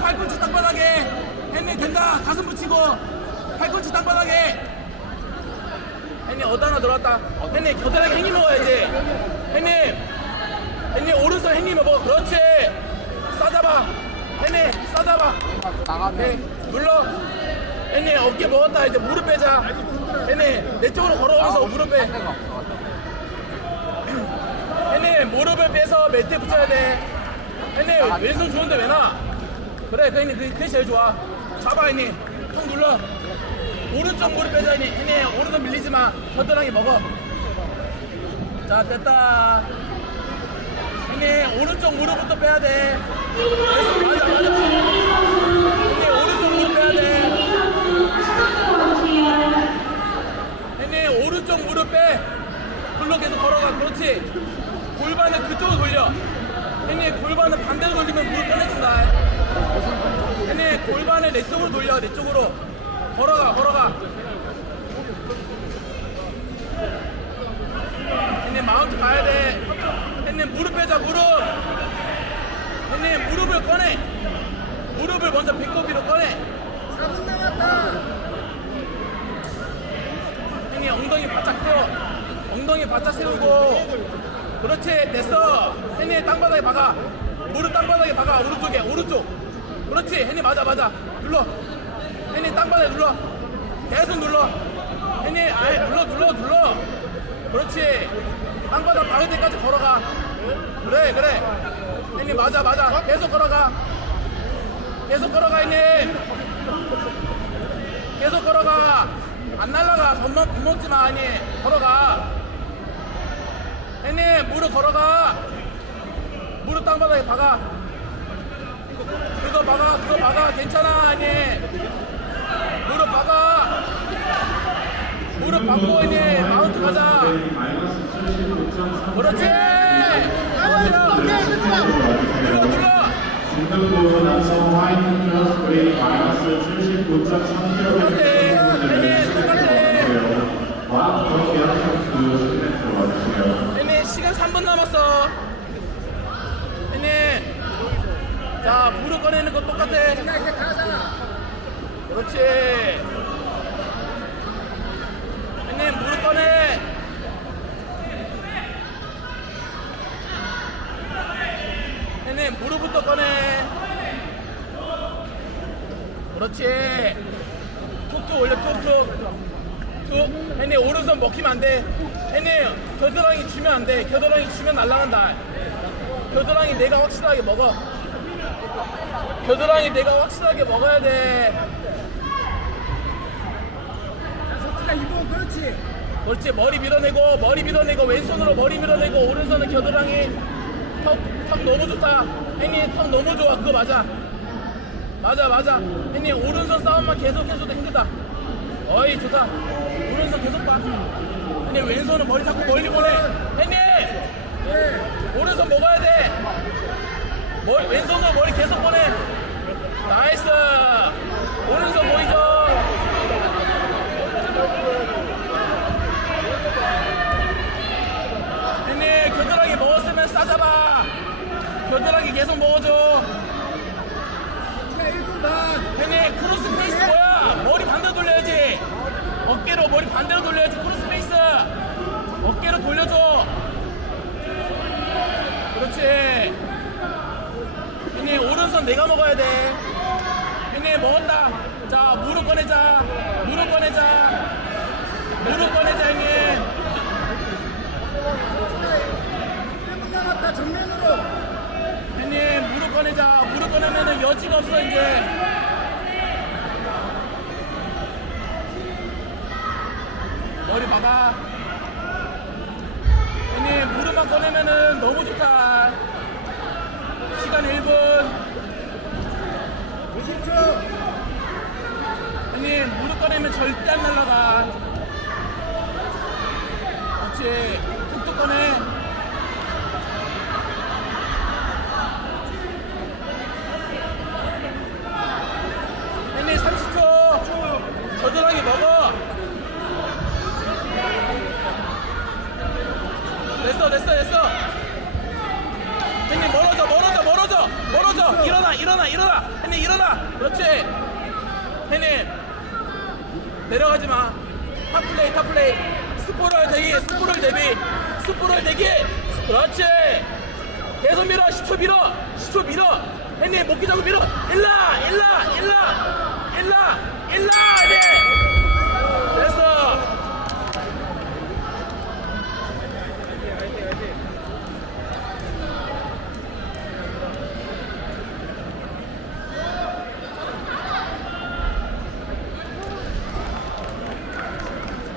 팔꿈치 땅바닥에. 햇님 된다. 가슴 붙이고 팔꿈치 땅바닥에. 햇님 어디 하나 들어왔다. 햇님 겨드랑이 햇님 먹어야지 햇님 햇님 오른손 햇님 먹어. 그렇지. 싸잡아. 햇님 싸잡아. 네 눌러. 햇님 어깨 먹었다. 이제 무릎 빼자. 햇님 내 쪽으로 걸어오면서 무릎 빼. 햇님 무릎을 빼서 매트에 붙여야 돼. 햇님 왼손 좋은데 왜 나? 그래 그 형님 그 게 제일 좋아. 잡아 형님. 형 눌러. 오른쪽 무릎 빼자 형님. 형님 오른손 밀리지 마. 겨드랑이 먹어. 자 됐다. 형님 오른쪽 무릎부터 빼야 돼. 맞아 맞아 내 쪽으로 돌려 내 쪽으로. 걸어가 걸어가. 형님 마운트 가야 돼. 형님 무릎 빼자 무릎. 형님 무릎을 꺼내. 무릎을 먼저 배꼽 위로 꺼내. 4분 남았다. 형님 엉덩이 바짝 세워. 엉덩이 바짝 세우고. 그렇지 됐어. 형님 땅바닥에 박아. 무릎 땅바닥에 박아. 오른쪽에 오른쪽 그렇지 형님 맞아 맞아. 눌러. 형님 땅바닥에 눌러. 계속 눌러. 형님 아예 눌러 눌러 눌러. 그렇지. 땅바닥 박을 때까지 걸어가. 그래 그래. 형님 맞아 맞아. 계속 걸어가. 계속 걸어가 형님. 계속 걸어가. 안 날라가. 겁먹, 겁먹지 마 아니 걸어가. 형님 무릎 걸어가. 무릎 땅바닥에 박아 괜찮아 아니 무릎 박아 무릎 박고 이제 마운트 가자 그렇지 눌러 눌러 중등부 남성 하이킹 클래스 웨이 마이너스 79.3kg 똑같아 형님 똑같아 와정계약 선수 실내 들어와주세요. 형님 시간 3분 남았어 형님 자 무릎 꺼내는 거 똑같아. 그렇지. 형님 무릎 꺼내. 형님 무릎부터 꺼내. 그렇지. 툭툭 올려 툭툭. 툭. 형님 오른손 먹히면 안 돼. 형님 겨드랑이 주면 안 돼. 겨드랑이 주면 날아간다. 겨드랑이 내가 확실하게 먹어 겨드랑이 내가 확실하게 먹어야 돼. 야, 석진아, 이거 그렇지. 그렇지. 머리 밀어내고 머리 밀어내고 왼손으로 머리 밀어내고 오른손은 겨드랑이. 턱, 턱 너무 좋다. 형님 턱 너무 좋아. 그거 맞아. 맞아 맞아. 형님 오른손 싸움만 계속해서도 힘들다. 어이 좋다. 오른손 계속 봐. 형님 왼손은 머리 자꾸 멀리 보내 형님 오른손 먹어야 돼 머리, 왼손으로 머리 계속 보내 나이스 오른손 보이죠 형님 겨드랑이 먹었으면 싸잡아 겨드랑이 계속 먹어줘 야, 1분 반. 형님 크로스 페이스 뭐야 머리 반대로 돌려야지 어깨로 머리 반대로 돌려야지 크로스 페이스 돌려줘. 그렇지. 형님 오른손 내가 먹어야 돼. 형님 먹었다. 자 무릎 꺼내자. 무릎 꺼내자. 무릎 꺼내자 형님. 1분 남았다. 정면으로. 형님 무릎 꺼내자. 무릎 꺼내면은 여지가 없어 이제. 머리 박아 형님 무릎만 꺼내면은 너무 좋다 시간 1분 50초. 형님 무릎 꺼내면 절대 안 날라가. 그렇지 툭툭 꺼내 형님 30초. 겨드랑이 먹어. 됐어 됐어 됐어. 형님 멀어져 멀어져 멀어져 멀어져. 일어나 일어나 일어나. 혜님 일어나. 그렇지. 혜님 내려가지 마. 탑플레이, 탑플레이. 스포럴 대기, 스포럴 대비. 스포럴 대기. 그렇지. 계속 밀어, 10초 밀어. 10초 밀어. 헨리, 목기 잡고 밀어. 일라, 일라, 일라. 일라, 일라, 네.